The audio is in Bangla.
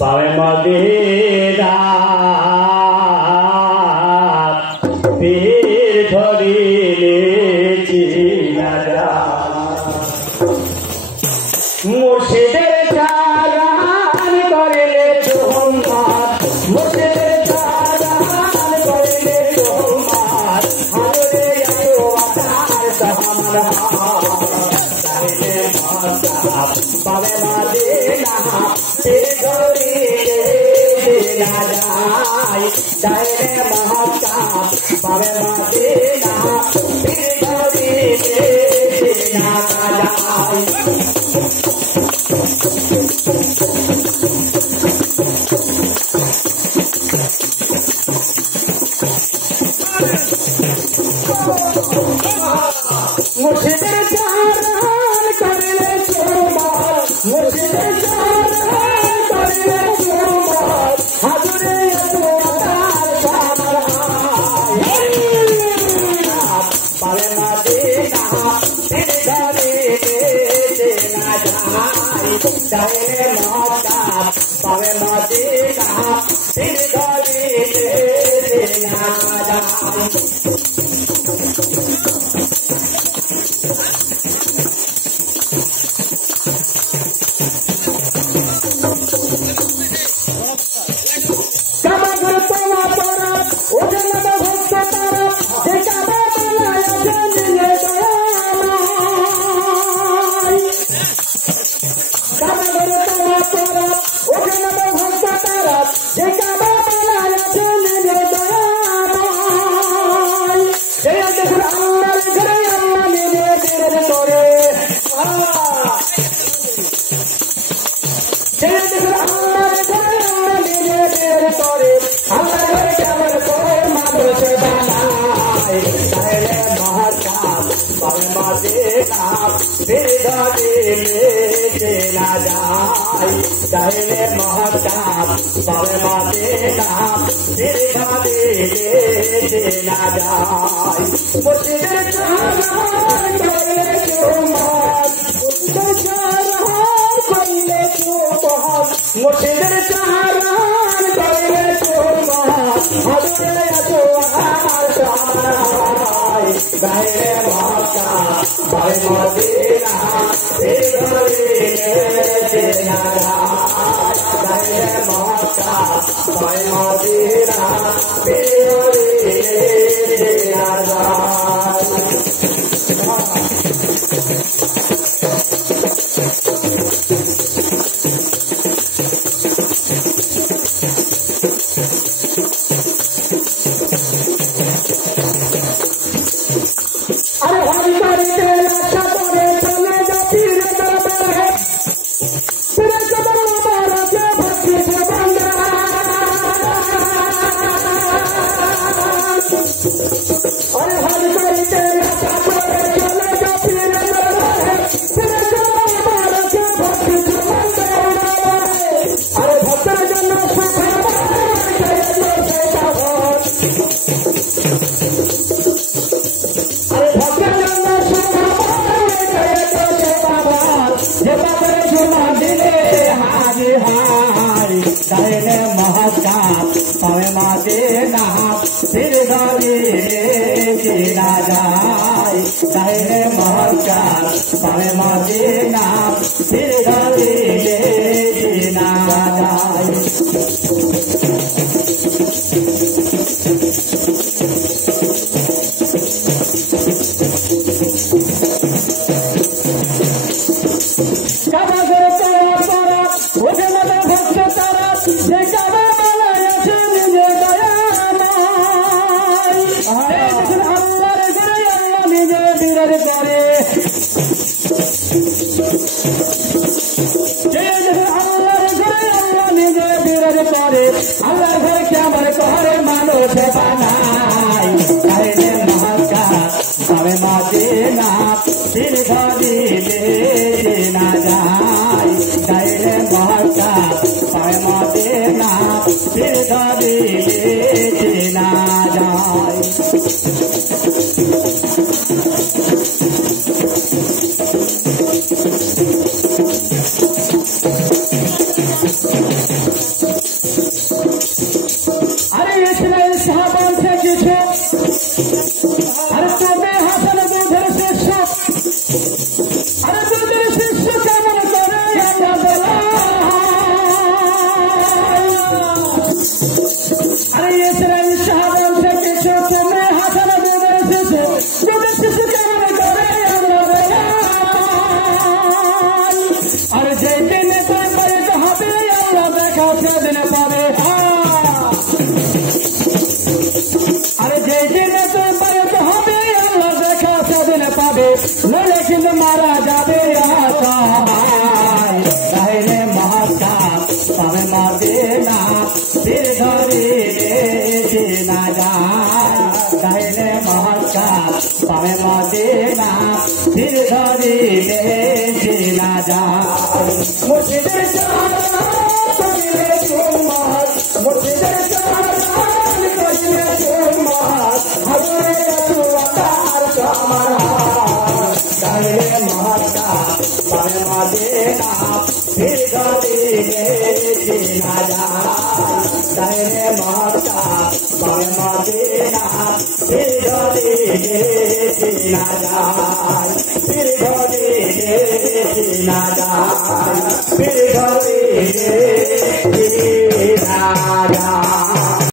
পাবে মদিনা পীর ধরিলে চিনারা মুর্শিদের চালান করিলে তোমার মুর্শিদের চালান করিলে তোমার হারে আলোয়ার সাহামার চাইলে মাতা পাবে মদিনা পীর ধরিলে চিনারাই চাইলে মাতা পাবে মদিনা পীর ধরিলে চিনারাই মুর্শিদের চালান করিলে তোমার মুর্শিদের চালান করিলে তোমার হাজুরে তোমার সামার পাবে মদিনা পীর ধরিলে চিনারাই চাইলে মাতা পাবে মদিনা পীর ধরিলে চিনারাই चाइले महताब पावे मदिना पीर धरिले चिनाराई मुर्शिদের चालान करिले তোমার মুর্শিদের চালান করিলে তোমার মুর্শিদের চালান করিলে তোমার হাজুরে তোমার সামার চাইলে মাতা পাবে মদিনা পীর ধরিলে চিনারাই চাইলে মাতা পাবে মদিনা পীর ধরিলে চিনারাই चाइले महताब पावे मदिना पीर धरिले चिनाराई चाइले महताब पावे मदिना पीर धरिले चिनाराई अल्लाह घर क्या मर करे मानो से बनाई चाइले महताब पावे मदिना पीर धरिले चिनाराई चाइले महताब पावे मदिना पीर धरिले चिनाराई মুর্শিদের চরণ করিলে চুম্বন মুর্শিদের চরণ করিলে চুম্বন হাজরে তুয়ার সমার গাইলে মহাত্মা পায় মদিনা ফির গদিনে চিনা যায় গাইলে মহাত্মা পায় মদিনা ফির গদিনে চিনা যায় ফির গদিনে চিনা যায়